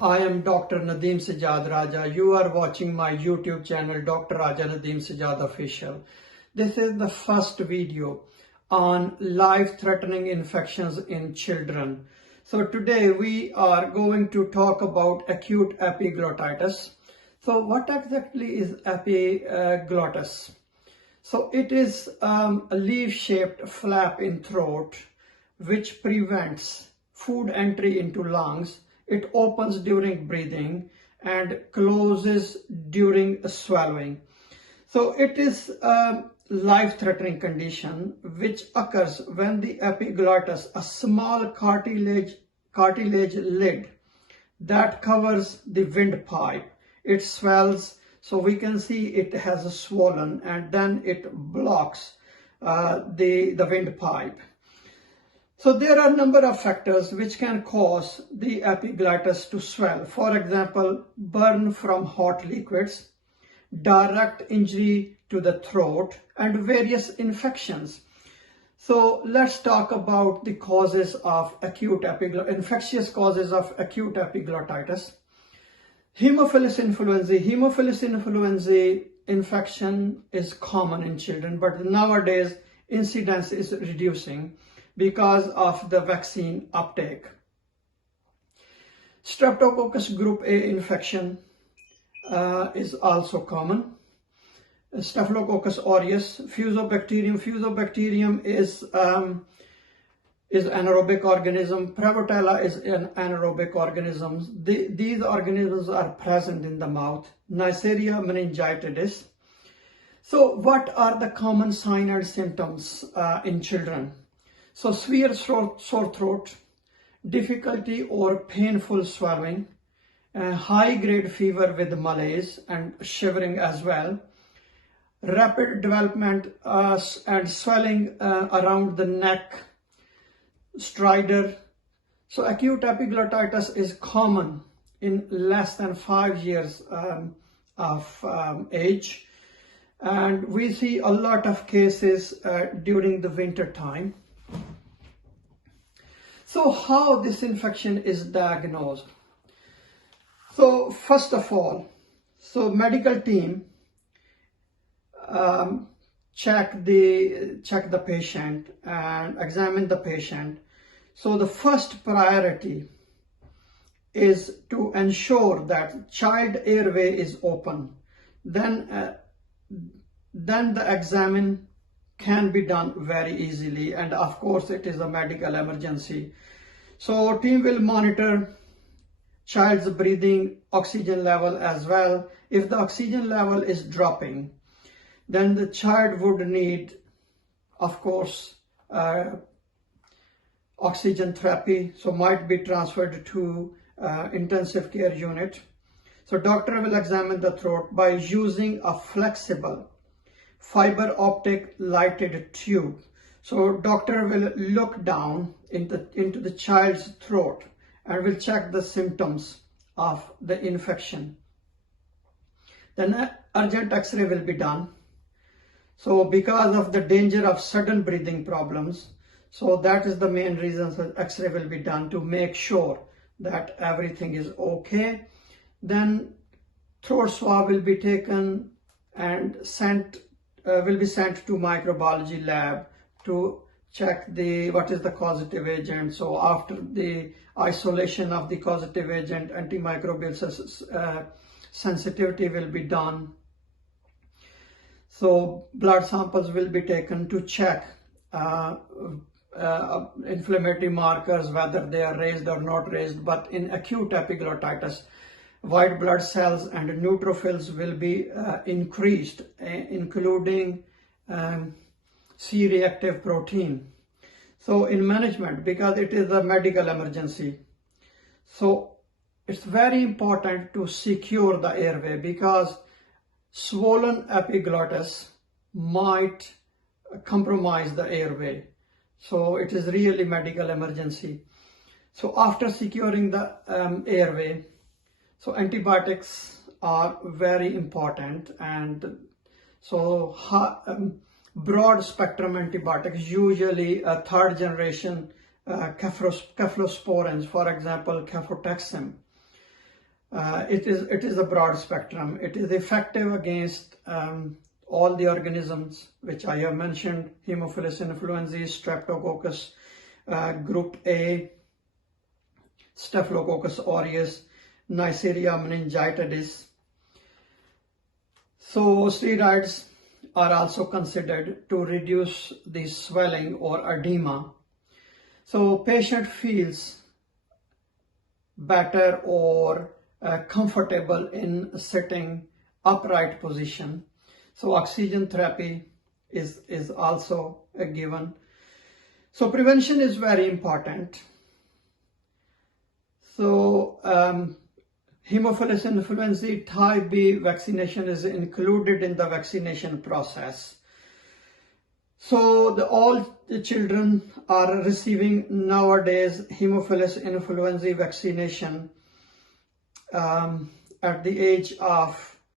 I am Dr. Nadeem Sajjad Raja. You are watching my YouTube channel, Dr. Raja Nadeem Sajjad Official. This is the first video on life-threatening infections in children. So today we are going to talk about acute epiglottitis. So what exactly is epiglottis? So it is a leaf-shaped flap in throat which prevents food entry into lungs. It opens during breathing and closes during swallowing. So it is a life-threatening condition which occurs when the epiglottis, a small cartilage lid that covers the windpipe, it swells. So we can see it has a swollen and then it blocks the windpipe. So there are a number of factors which can cause the epiglottis to swell. For example, burn from hot liquids, direct injury to the throat, and various infections. So let's talk about the causes of infectious causes of acute epiglottitis. Haemophilus influenzae infection is common in children, but nowadays incidence is reducing because of the vaccine uptake. Streptococcus group A infection is also common. Staphylococcus aureus, fusobacterium. Fusobacterium is anaerobic organism. Prevotella is an anaerobic organism. These organisms are present in the mouth. Neisseria meningitidis. So what are the common signs and symptoms in children? So severe sore throat, difficulty or painful swallowing, high-grade fever with malaise and shivering as well, rapid development and swelling around the neck, stridor. So acute epiglottitis is common in less than 5 years of age, and we see a lot of cases during the winter time. So how this infection is diagnosed? So first of all, medical team check the patient and examine the patient. So the first priority is to ensure that child airway is open. Then the examine can be done very easily, and of course it is a medical emergency. So team will monitor child's breathing, oxygen level as well. If the oxygen level is dropping, then the child would need, of course, oxygen therapy, so might be transferred to intensive care unit. So doctor will examine the throat by using a flexible fiber optic lighted tube. So doctor will look down into the child's throat and will check the symptoms of the infection. Then urgent X-ray will be done. So because of the danger of sudden breathing problems, so that is the main reason that X-ray will be done to make sure that everything is okay. Then throat swab will be taken and will be sent to microbiology lab to check what is the causative agent. So after the isolation of the causative agent, antimicrobial sensitivity will be done. So blood samples will be taken to check inflammatory markers, whether they are raised or not raised. But in acute epiglottitis, white blood cells and neutrophils will be increased, including C-reactive protein. So in management, because it is a medical emergency, so it's very important to secure the airway, because swollen epiglottis might compromise the airway. So it is really medical emergency. So after securing the airway, so antibiotics are very important, and so broad spectrum antibiotics, usually third generation cephalosporins, for example cefotaxime, It is a broad spectrum. It is effective against all the organisms which I have mentioned: Haemophilus influenzae, Streptococcus group A, Staphylococcus aureus, Neisseria meningitidis. So steroids are also considered to reduce the swelling or edema. So patient feels better or comfortable in sitting upright position. So oxygen therapy is also a given. So prevention is very important. So Haemophilus influenzae type B vaccination is included in the vaccination process. So all the children are receiving nowadays Haemophilus influenzae vaccination at the age of